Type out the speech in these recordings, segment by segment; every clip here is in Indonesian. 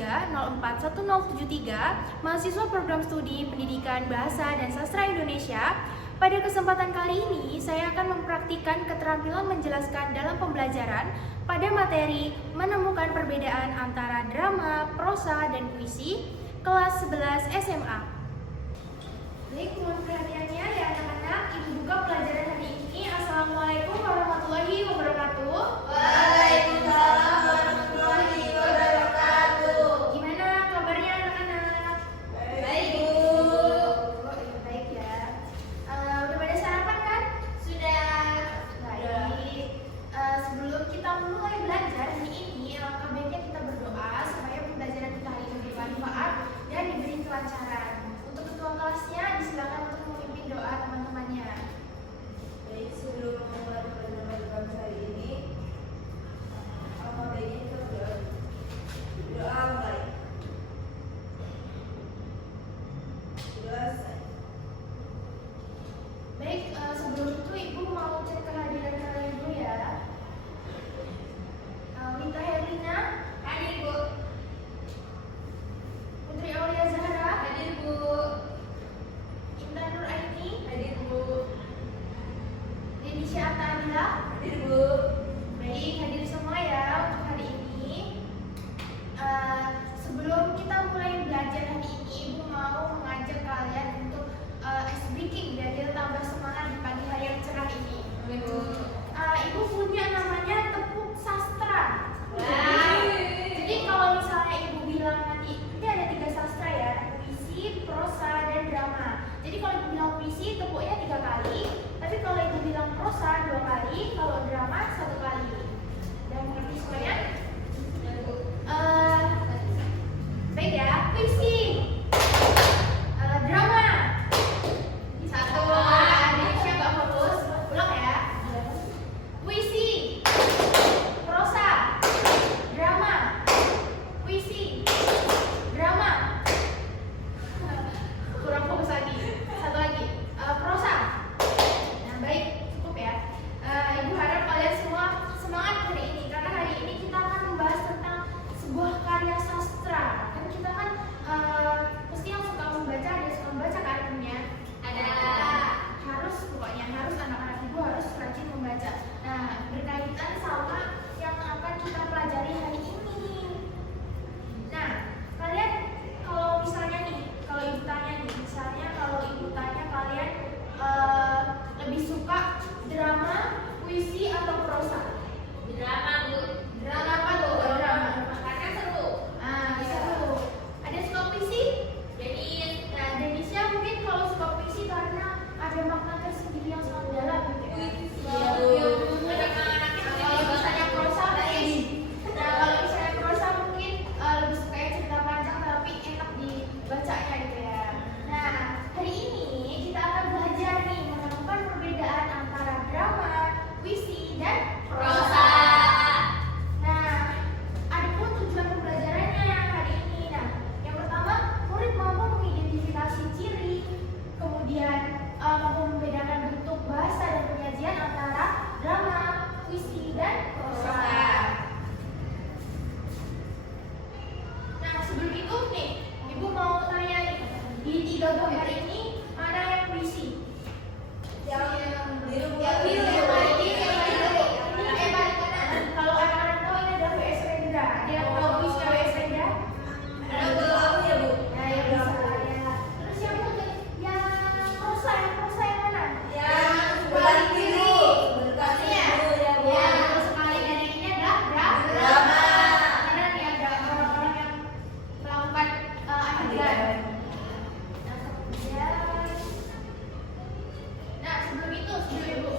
03-04-1073, mahasiswa program studi Pendidikan Bahasa dan Sastra Indonesia. Pada kesempatan kali ini, saya akan mempraktikkan keterampilan menjelaskan dalam pembelajaran pada materi menemukan perbedaan antara drama, prosa, dan puisi, kelas 11 SMA. Baik, mohon perhatiannya ya anak-anak, Ibu buka pelajaran hari ini. Assalamualaikum warahmatullahi wabarakatuh. Waalaikumsalam warahmatullahi wabarakatuh. Gimana kabarnya anak-anak? Baik, Bu. Baik ya. Udah pada sarapan kan? Sudah. Baik. Sebelum kita mulai belajar hari ini, alangkah baiknya kita berdoa supaya pembelajaran kita hari ini bermanfaat dan diberi kelancaran. Untuk ketua kelasnya, disilakan untuk memimpin doa teman-temannya. Baik, sebelum memulai pelajaran hari ini, apa baiknya kita berdoa? Doa baik. Doa selesai. Baik, sebelum itu Ibu mau cek kehadiran kalian dulu ya. Wita Herlina, Hadir, Bu. Putri Aulia Zahra, Hadir, Bu. Intan Nur Aini, Hadir, Bu. Denisha Atta Adila. Hadir, Bu. Baik, hadir semua ya untuk hari ini. Sebelum kita mulai belajar hari ini, Ibu mau mengajak kalian untuk ice breaking biar kita tambah semangat di pagi hari yang cerah ini. Bu. Ibu punya namanya tepuk sastra. Wah. Jadi kalau misalnya Ibu bilang nanti ada 3 sastra ya, puisi, prosa, dan drama. Jadi kalau Ibu bilang puisi, tepuknya 3 kali. Tapi kalau Ibu bilang prosa 2 kali, kalau drama 1 kali. Dan mengerti semuanya? Baik ya, puisi, drama. Satu, Indonesia nggak fokus. Ulang ya. Puisi, prosa, drama, puisi, drama. Kurang fokus lagi. Satu lagi, prosa. Nah, baik, cukup ya. Ibu harap kalian semua semangat hari ini karena hari ini kita akan membahas tentang sebuah karya sastra. Kan kita kan pasti yang suka membaca, ada yang suka membaca kan punya. Ada. Harus pokoknya harus anak-anak Ibu harus rajin membaca. Nah, berkaitan sama yang akan kita pelajari hari ini. Nah, kalian kalau misalnya nih, kalau Ibu tanya nih, misalnya kalau Ibu tanya kalian lebih suka drama, puisi atau prosa? Drama, Bu. Drama apa tuh? Drama. Karena seru. Seru. Ada yang suka puisi? Denis. Nah, Denisha mungkin kalau suka puisi karena ada makna tersendiri yang sangat dalam gitu ya. Iya, Bu. Ada anak-anak yang Kalau misalnya prosa mungkin, nah kalau misalnya prosa mungkin lebih suka ya cerita panjang tapi enak dibacanya gitu ya. Nah, hari ini kita akan belajar nih menemukan perbedaan antara drama, puisi, dan prosa. Nah, adapun tujuan pembelajarannya hari ini. Nah, yang pertama, murid mampu mengidentifikasi ciri, kemudian mampu membedakan bentuk bahasa dan penyajian antara drama, puisi, dan prosa. Nah, sebelum itu nih, Ibu mau tanya nih, di 3 gambar ini mana yang puisi? Yang biru, Yang biru, yang yang baik, baik, yang yang biru. ini balik kanan. Kalau anak-anak tahu ini ada VS Rendra. Dia tahu puisi VS Rendra? Ada Bu, aku ya, Bu. Nah, yang bisa ya. Terus yang prosa yang mana? Yang balik biru. Berkasnya Bu ya, Bu. Ya, betul sekali. Dan yang ini adalah Drama. Karena nih ada orang-orang yang melakukan adegan. Nah, kemudian, nah sebelum itu, Ibu,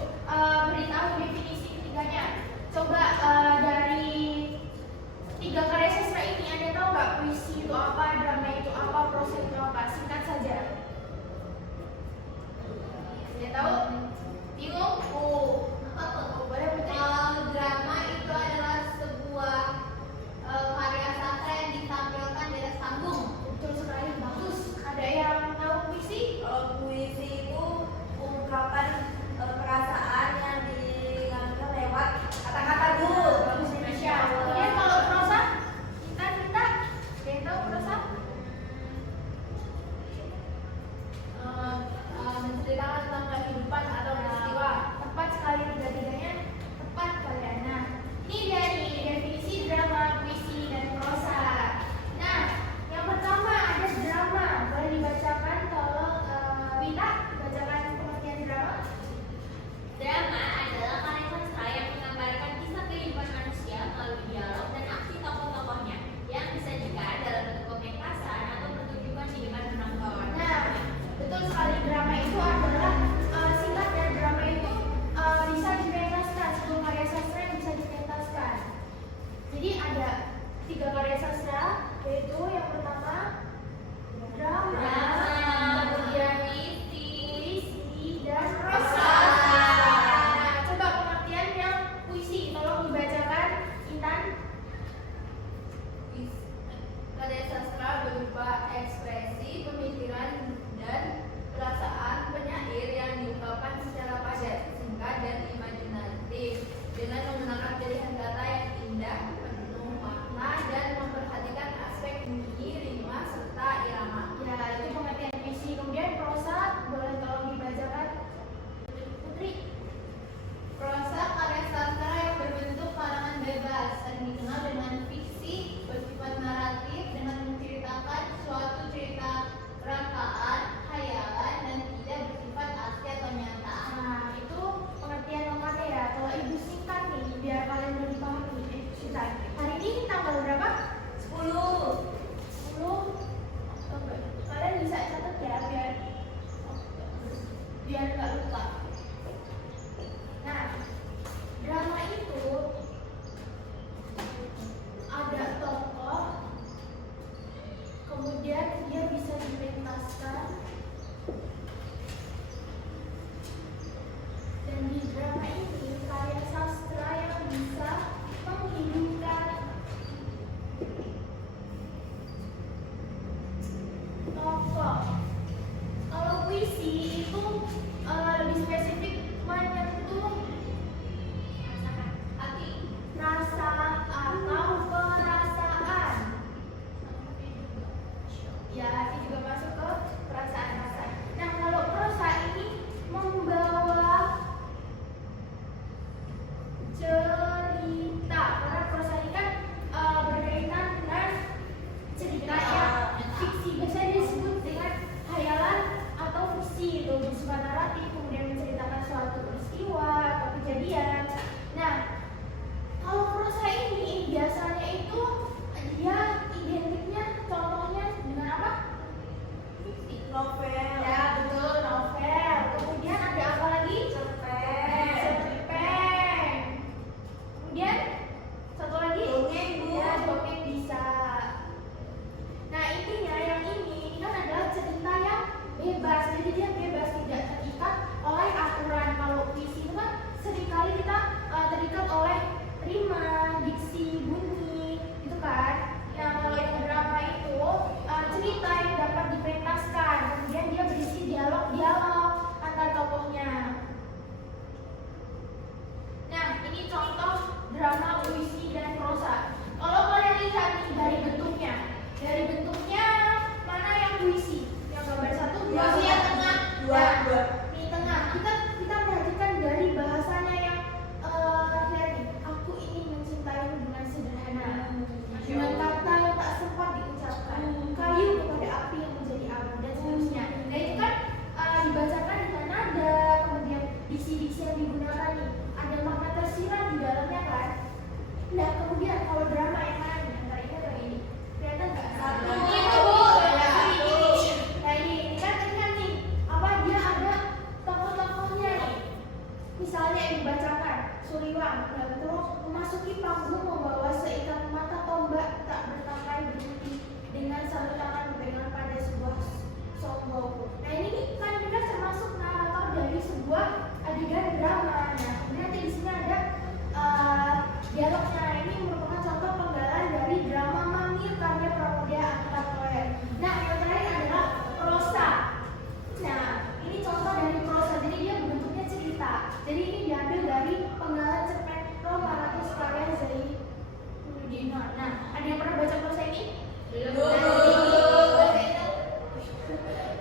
Novel. Ya, betul, novel. Kemudian ada apa lagi? Cerpen. Cerpen. Kemudian satu lagi? Dongeng, Bu. Ya, dongeng bisa. Nah, intinya yang ini kan adalah cerita yang bebas. Jadi dia bebas, tidak terikat oleh aturan. Kalau puisi itu kan seringkali kita terikat oleh rima, diksi, bunyi, gitu kan. Nah, kalau yang drama itu cerita yang dapat dipentaskan. Kemudian dia berisi dialog-dialog antar tokohnya. Nah, ini contoh drama, puisi, dan prosa. Kalau kalian lihat nih dari bentuknya mana yang puisi? Yang gambar satu, puisi yang tengah, Dua. di tengah. Kita perhatikan dari bahasanya yang lihat nih. Aku ingin mencintaimu dengan sederhana, dengan kata yang tak sempat diucapkan, kayu kepada api yang menjadi abu, dan seterusnya. Nah, itu kan dibacakan dengan nada, kemudian diksi-diksi yang digunakan nih ada makna tersirat di dalamnya kan. Nah, kemudian kalau drama yang mana nih antara ini atau ini? Kelihatan nggak? Satu. Ini Bu. Ya, ini. Nah, ini kan nih apa dia ada tokoh-tokohnya nih. Misalnya yang dibacakan Suriwang, dan terus memasuki panggung membawa seikat mata tombak tak bertangkai berhenti dengan satu tangan berpegang pada sebuah songgok. Nah, ini kan kita termasuk narator dari sebuah adegan drama. Nah, kemudian nanti di sini ada dialognya. Ini merupakan contoh penggalan dari drama Mangir karya Pramudia Antartoya. Nah, yang terakhir adalah prosa. Nah, ini contoh dari prosa. Jadi dia bentuknya cerita. Jadi ini diambil dari penggalan cerpen Romaratus karya Zainuddin. Nah, ada yang pernah baca prosa ini?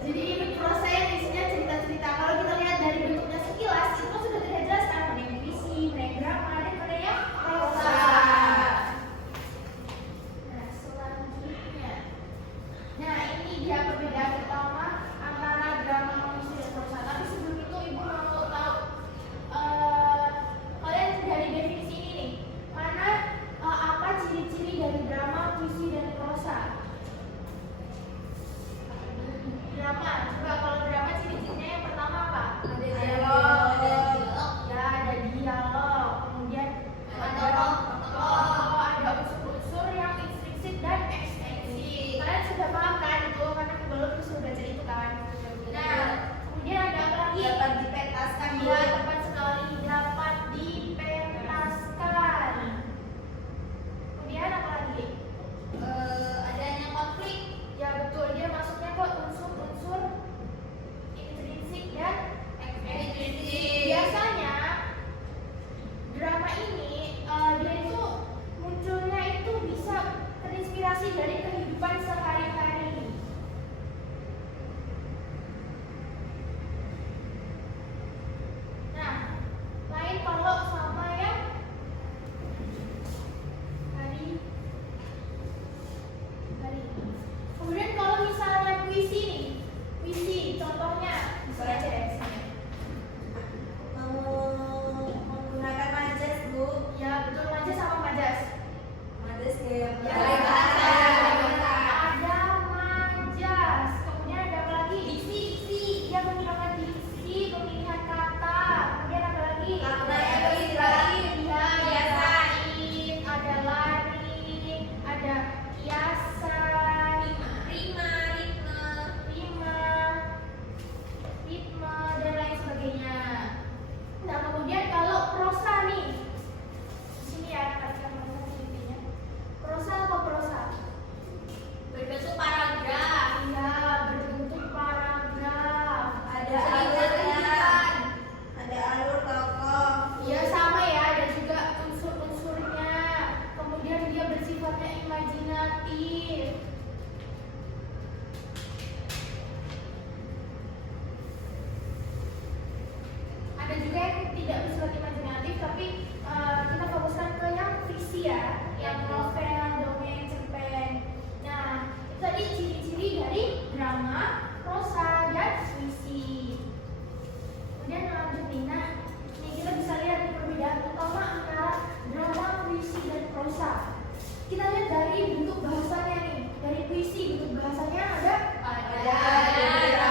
Jadi ini prosa yang isinya cerita-cerita. Kalau kita lihat dari bentuknya sekilas, itu sudah terlihat jelas kan mana yang puisi, mana yang drama, dan mana yang prosa. Nah, selanjutnya. Nah, ini dia perbedaan utama antara drama, puisi, dan prosa. Tapi sebelum itu Ibu mau tahu kalian dari definisi ini nih, mana apa ciri-ciri dari drama, puisi, dan prosa? Drama, coba kalau drama ciri-cirinya yang pertama apa? Ada dialog. Ya, ada dialog. Kemudian ada tokoh, ada unsur-unsur yang intrinsik dan ekstensif. Kalian sudah paham kan itu? Karena belum sudah baca itu kan. Nah, kemudian ada apa lagi? Dapat dipentaskan. Iya, tepat sekali, dapat dipentaskan. Kemudian apa lagi? Adanya konflik. Ya betul, dia masuknya ke unsur-unsur intrinsik dan ekstensif. Biasanya drama ini dia itu munculnya itu bisa terinspirasi dari kehidupan sehari-hari. Nah, lain kalau sama yang hari. Kemudian kalau misalnya puisi nih, puisi contohnya bisa aja ya di sini. Menggunakan majas, Bu. Ya betul, majas sama majas. Majas kayak Ya, bahasa. ada majas. Kemudian ada apa lagi? Diksi. Dia menggunakan diksi, pemilihan kata. Kemudian apa lagi? Makna yang beristirahat. Ya, biasain. Ada lari, ada kiasan, ritme, dan lain sebagainya. Nah, kemudian kalau prosa nih, di sini ya perhatikan mana intinya. Prosa apa prosa? Berbentuk paragraf. Iya, berbentuk paragraf. Ada alurnya. Ada alur tokoh. Iya sama ya, ada juga unsur-unsurnya. Kemudian dia bersifatnya imajinatif. Ada juga yang tidak bersifat imajinatif, tapi kita fokuskan ke yang fiksi ya, yang novel, dongeng, cerpen. Nah, itu tadi ciri-ciri dari drama, prosa, dan puisi. Kemudian lanjut nih, nah ini kita bisa lihat nih perbedaan utama antara drama, puisi, dan prosa. Kita lihat dari bentuk bahasanya nih. Dari puisi bentuk bahasanya ada Ada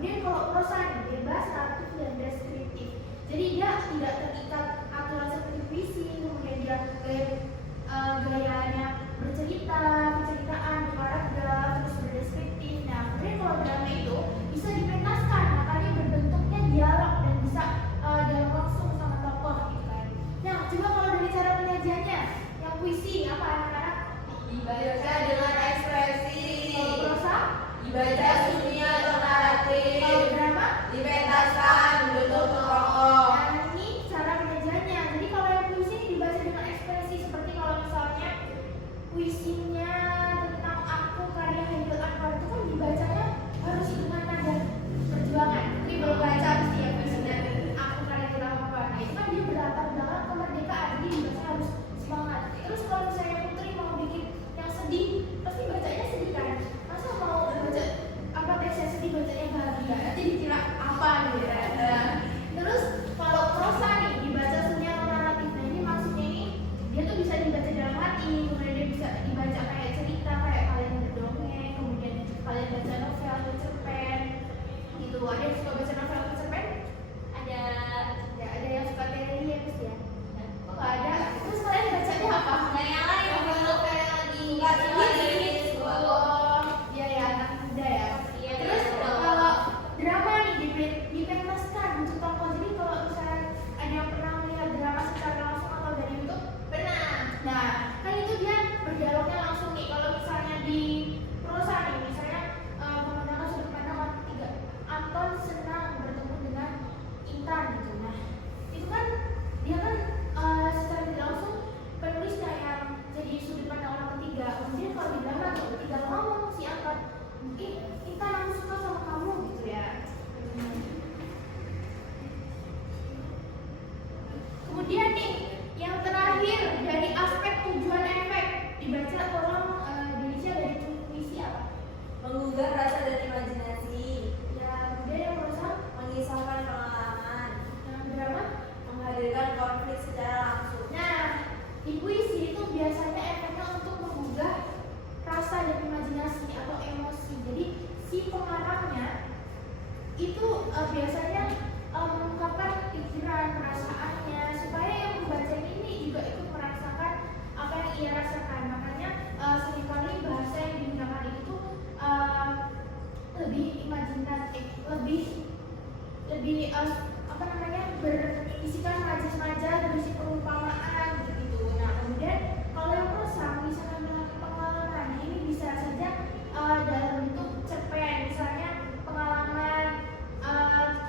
kemudian kalau prosa nih bebas, naratif dan deskriptif. Jadi dia tidak terikat aturan seperti puisi, kemudian dia gayanya bercerita, penceritaan, paragraf, terus berdeskriptif. Nah, kemudian kalau drama itu bisa dipentaskan, makanya berbentuknya dialog dan bisa dialog langsung sama tokoh gitu kan. Nah, coba kalau dari cara penyajiannya, yang puisi apa anak-anak? Dibaca dengan ekspresi. Kalau prosa? Dibaca sunyi atau naratif. Kalau drama? Dipentaskan bentuk tokoh. Nah, ini cara penyajiannya. Jadi kalau yang puisi ini dibaca dengan ekspresi, seperti kalau misalnya puisinya tentang aku karya Haidil Anwar itu kan dibacanya harus dengan nada perjuangan. Jadi belum baca pasti ya puisinya aku karya Haidil Anwar. Nah itu kan dia berlatar belakang kemerdekaan, jadi dibaca harus semangat. Terus kalau misalnya Putri mau bikin yang sedih, pasti bacanya sedih kan? Masa mau baca apa teksnya sedih bacanya bahagia? Nanti dikira apa gitu ya? Terus kalau prosa nih dibaca sunyi atau naratif. Nah ini maksudnya ini dia tuh bisa dibaca dalam hati, kemudian dia bisa dibaca kayak cerita, kayak kalian berdongeng, kemudian kalian baca novel atau cerpen gitu. Ada yang suka baca novel atau cerpen? Ada. Ya, ada yang suka teori ya pasti ya. Oh nggak ada. Terus kalian bacanya apa? Nah, yang lain novel yang lagi Oh, iya ya, anak muda ya. Iya, Terus betul. kalau drama nih dipentaskan bentuk tokoh. Jadi kalau misalnya ada yang pernah melihat drama secara langsung atau dari YouTube, Pernah. nah kan itu dia berdialognya langsung nih. Kalau misalnya di prosa nih, misalnya menggunakan sudut pandang orang ketiga, Anton senang bertemu dengan Intan gitu. Nah itu kan dia kan secara tidak langsung penulisnya yang jadi sudut pandang orang ketiga. Kemudian kalau di drama tuh tinggal ngomong si Anton, Intan aku suka sama kamu gitu ya. Kemudian nih yang terakhir dari aspek tujuan efek dibaca, tolong Delisha dari puisi apa? Menggugah rasa dan imajinasi. Ya kemudian yang prosa, Mengisahkan pengalaman. yang drama. Menghadirkan konflik secara langsung. Nah di puisi itu biasanya efeknya untuk menggugah rasa dan imajinasi atau emosi. Jadi si pengarangnya itu biasanya mengungkapkan pikiran, perasaannya supaya yang membaca ini juga ikut merasakan apa yang ia rasakan. Makanya seringkali bahasa yang digunakan itu lebih imajinatif, lebih apa namanya, berisikan majaz-majaz, berisi perumpamaan gitu. Nah kemudian kalau yang prosa misalkan dengan pengalaman, ini bisa saja dalam bentuk cerpen, misalnya pengalaman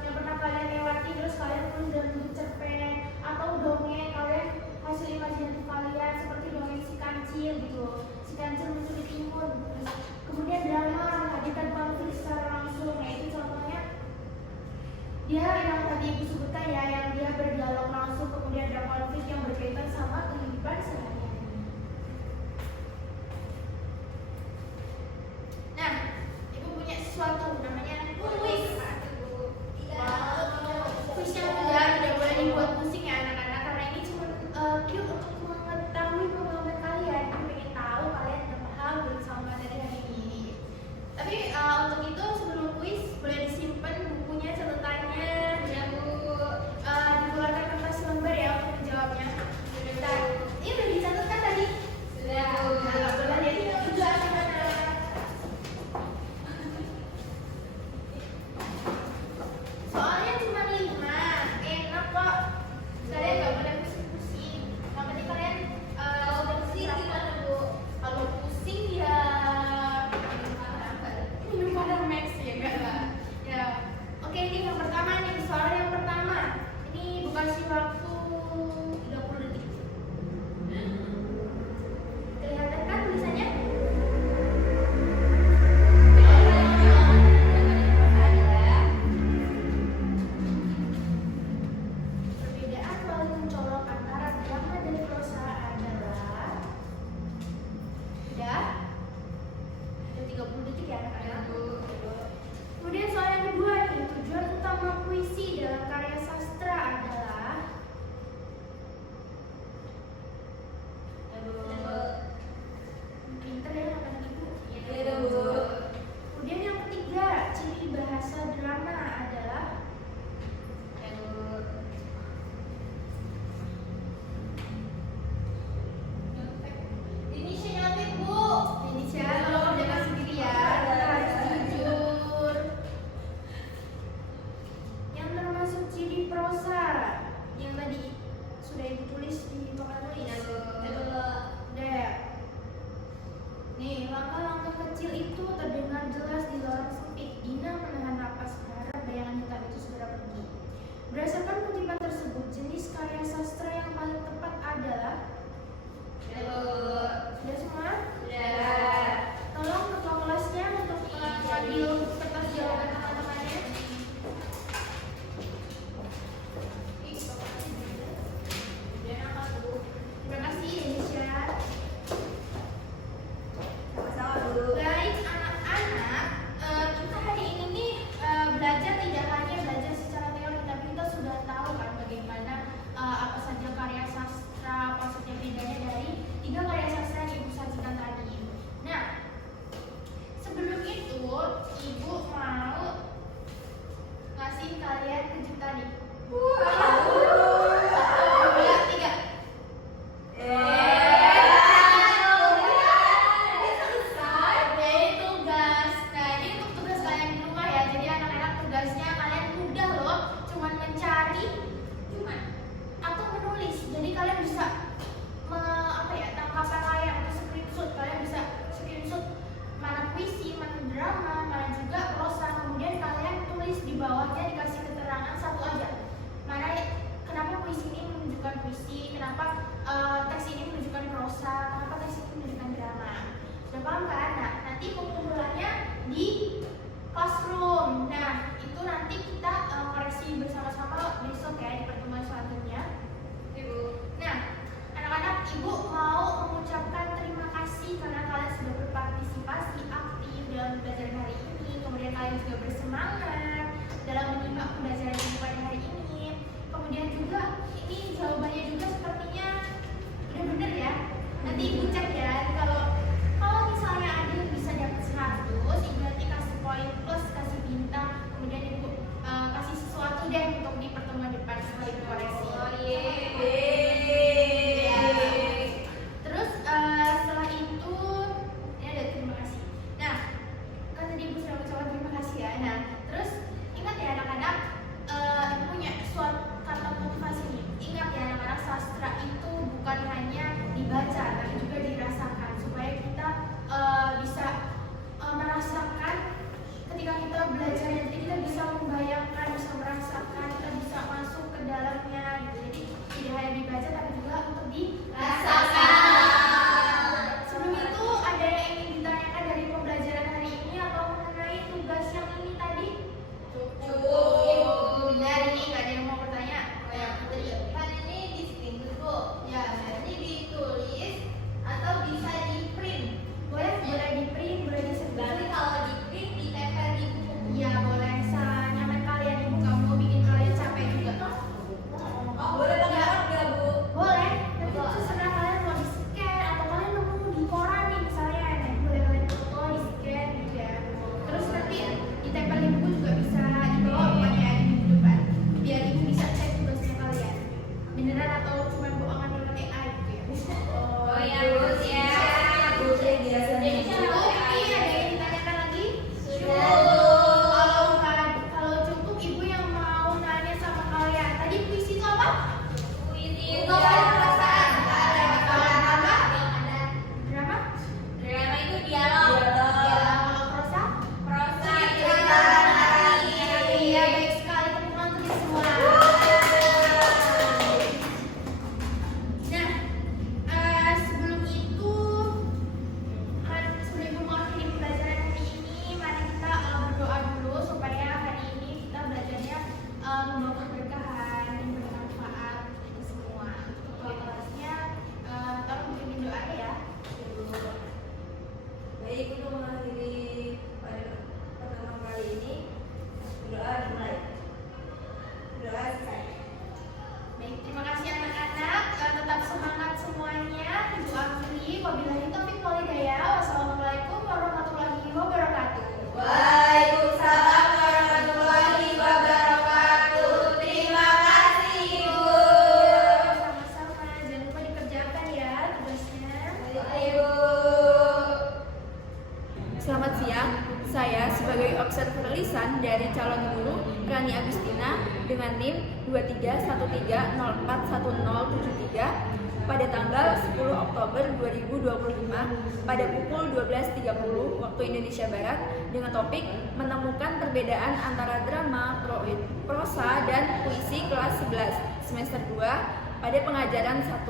yang pernah kalian lewati terus kalian tulis dalam bentuk cerpen, atau dongeng kalian hasil imajinatif kalian seperti dongeng si kancil gitu, si kancil mencuri timun. Terus kemudian drama menghadirkan konflik secara langsung. Nah itu contohnya dia yang tadi ibu sebutkan ya, yang dia berdialog langsung, kemudian ada konflik yang berkaitan sama kehidupan sehari-hari. Nah ibu punya sesuatu namanya kuis. Kuisnya mudah, tidak boleh dibuat pusing ya anak-anak, karena ini cuma cute untuk mengetahui pengalaman kalian. Aku pengen tahu kalian udah paham belum sama materi hari ini. Tapi untuk itu sebelum kuis boleh disimpan bukunya, catatannya, dikeluarkan kertas lembar ya untuk menjawabnya. Bentar, ini udah kalian kejutan nih. Bawahnya dikasih keterangan satu aja. Kenapa puisi ini menunjukkan puisi, kenapa teks ini menunjukkan prosa, kenapa teks ini menunjukkan drama. Sudah paham kan? Nah, nanti pengumpulannya di classroom. Nah, itu nanti kita koreksi bersama-sama besok ya di pertemuan selanjutnya. Ibu. Nah, anak-anak, Ibu mau mengucapkan terima kasih karena kalian sudah berpartisipasi aktif dalam pembelajaran hari ini. Kemudian kalian juga bersemangat dalam menyimak pembelajaran ini pada hari ini. Kemudian juga ini jawabannya juga sepertinya udah bener ya. Nanti Ibu cek ya. Kalau misalnya ada yang bisa dapat 100, Ibu nanti kasih poin plus, kasih bintang. Kemudian Ibu kasih sesuatu deh untuk di pertemuan depan setelah Ibu koreksi. Terus setelah itu ini ada terima kasih. Nah, kan tadi Ibu sudah mengucapkan terima kasih ya. Nah, terus ingat ya anak-anak, Ibu punya suatu kata motivasi nih. Ingat ya anak-anak, sastra itu bukan hanya dibaca tapi juga dirasakan supaya kita bisa merasakan ketika kita belajar, jadi kita bisa membayangkan, bisa merasakan, kita bisa masuk ke dalamnya gitu. Jadi tidak hanya dibaca tapi juga untuk dirasakan. Sebelum itu ada yang ingin ditanyakan dari pembelajaran hari ini atau mengenai tugas yang ini tadi? Cukup. Benar, ini nggak ada yang mau bertanya? Kan ini di screen Bu. Ya, ini ditulis atau bisa di print. Boleh di print, boleh Berarti disebar. kalau di print ditempel di buku. Iya boleh, senyaman kalian. Ibu nggak mau bikin kalian capek juga toh? Oh, boleh pakai nggak Bu? Boleh, tapi terserah kalian mau di scan atau kalian nemu di koran nih misalnya. Nah, boleh kalian foto, di scan gitu ya. Terus nanti ditempel di buku juga bisa dibawa pokoknya di minggu depan. Biar ibu bisa cek tugasnya kalian. Beneran atau cuma bohongan dengan AI gitu ya. Oh ya Bu, ya. Bu, biasa. Jadi cukup, ini ada yang ditanyakan lagi? Sudah. Kalau cukup, Ibu yang mau nanya sama kalian. Tadi puisi itu apa? Puisi Ungkapan perasaan. Drama? Drama? Drama itu dialog. Kalau prosa? Prosa Cerita narasi. Iya, baik sekali. Tepuk tangan untuk semua. Nah, sebelum itu, sebelum Ibu mengakhiri pembelajaran hari ini, mari kita berdoa dulu supaya hari ini kita belajarnya membawa keberkahan dan bermanfaat untuk semua. Untuk kelasnya, tolong bimbing doanya ya. Baik, untuk mengakhiri pada pertemuan kali ini, doa dimulai. Doa selesai. Baik, terima kasih anak-anak. Tetap semangat semuanya. Ibu akhiri. Wabillahi taufiq wal hidayah. Wassalamualaikum warahmatullahi wabarakatuh. Waalaikumsalam warahmatullahi wabarakatuh. Terima kasih Ibu. Sama-sama. Jangan lupa dikerjakan ya tugasnya. Ibu. Selamat siang, saya sebagai observer lisan dari calon guru Rani Agustina dengan NIM 2313041073 pada tanggal 10 Oktober 2025 pada pukul 12.30 waktu Indonesia Barat dengan topik menemukan perbedaan antara drama, prosa, dan puisi kelas 11 semester 2 pada pengajaran 1.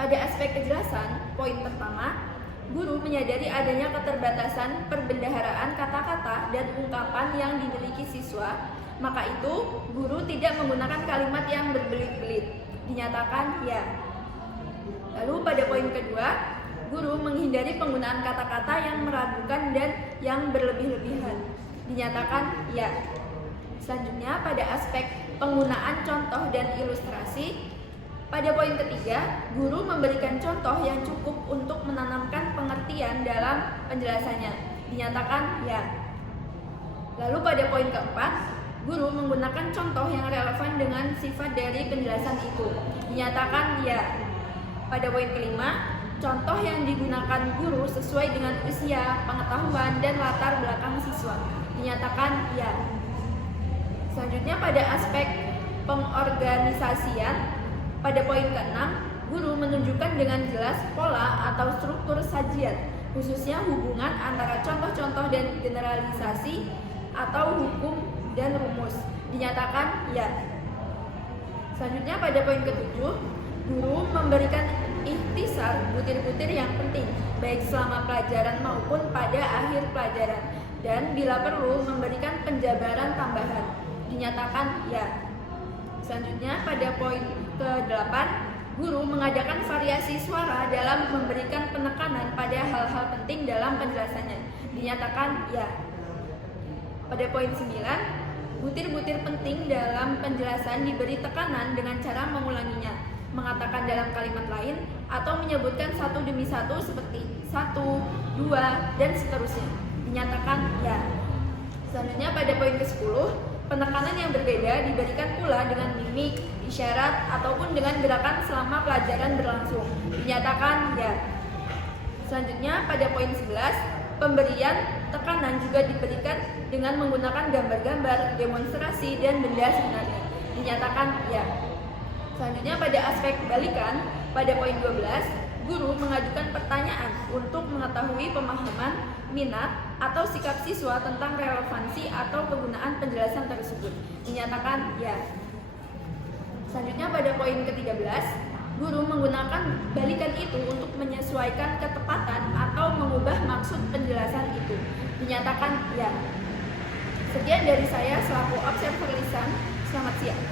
Pada aspek kejelasan, poin pertama, guru menyadari adanya keterbatasan perbendaharaan kata-kata dan ungkapan yang dimiliki siswa, maka itu guru tidak menggunakan kalimat yang berbelit-belit, dinyatakan ya. Lalu pada poin kedua, guru menghindari penggunaan kata-kata yang meragukan dan yang berlebih-lebihan, dinyatakan ya. Selanjutnya pada aspek penggunaan contoh dan ilustrasi, pada poin ketiga, guru memberikan contoh yang cukup untuk menanamkan pengertian dalam penjelasannya, dinyatakan ya. Lalu pada poin keempat, Guru menggunakan contoh yang relevan dengan sifat dari penjelasan itu. Dinyatakan ya. Pada poin kelima, contoh yang digunakan guru sesuai dengan usia, pengetahuan, dan latar belakang siswa. Dinyatakan ya. Selanjutnya pada aspek pengorganisasian, pada poin ke-6, guru menunjukkan dengan jelas pola atau struktur sajian, khususnya hubungan antara contoh-contoh dan generalisasi atau hukum dan rumus. Dinyatakan ya. Selanjutnya pada poin ke-7, guru memberikan ikhtisar butir-butir yang penting, baik selama pelajaran maupun pada akhir pelajaran, dan bila perlu memberikan penjabaran tambahan. Dinyatakan ya. Selanjutnya pada poin ke-8, guru mengadakan variasi suara dalam memberikan penekanan pada hal-hal penting dalam penjelasannya. Dinyatakan ya. Pada poin 9, butir-butir penting dalam penjelasan diberi tekanan dengan cara mengulanginya, mengatakan dalam kalimat lain, atau menyebutkan satu demi satu seperti 1, 2, dan seterusnya. Dinyatakan ya. Selanjutnya pada poin ke-10, penekanan yang berbeda diberikan pula dengan mimik, isyarat, ataupun dengan gerakan selama pelajaran berlangsung. Dinyatakan ya. Selanjutnya pada poin 11, pemberian tekanan juga diberikan dengan menggunakan gambar-gambar, demonstrasi, dan benda sebenarnya. Dinyatakan ya. Selanjutnya pada aspek balikan, pada poin 12, guru mengajukan pertanyaan untuk mengetahui pemahaman, minat, atau sikap siswa tentang relevansi atau kegunaan penjelasan tersebut. Dinyatakan ya. Selanjutnya pada poin ke-13, guru menggunakan balikan itu untuk menyesuaikan ketepatan atau mengubah maksud penjelasan itu. Dinyatakan ya. Sekian dari saya selaku observer lisan. Selamat siang.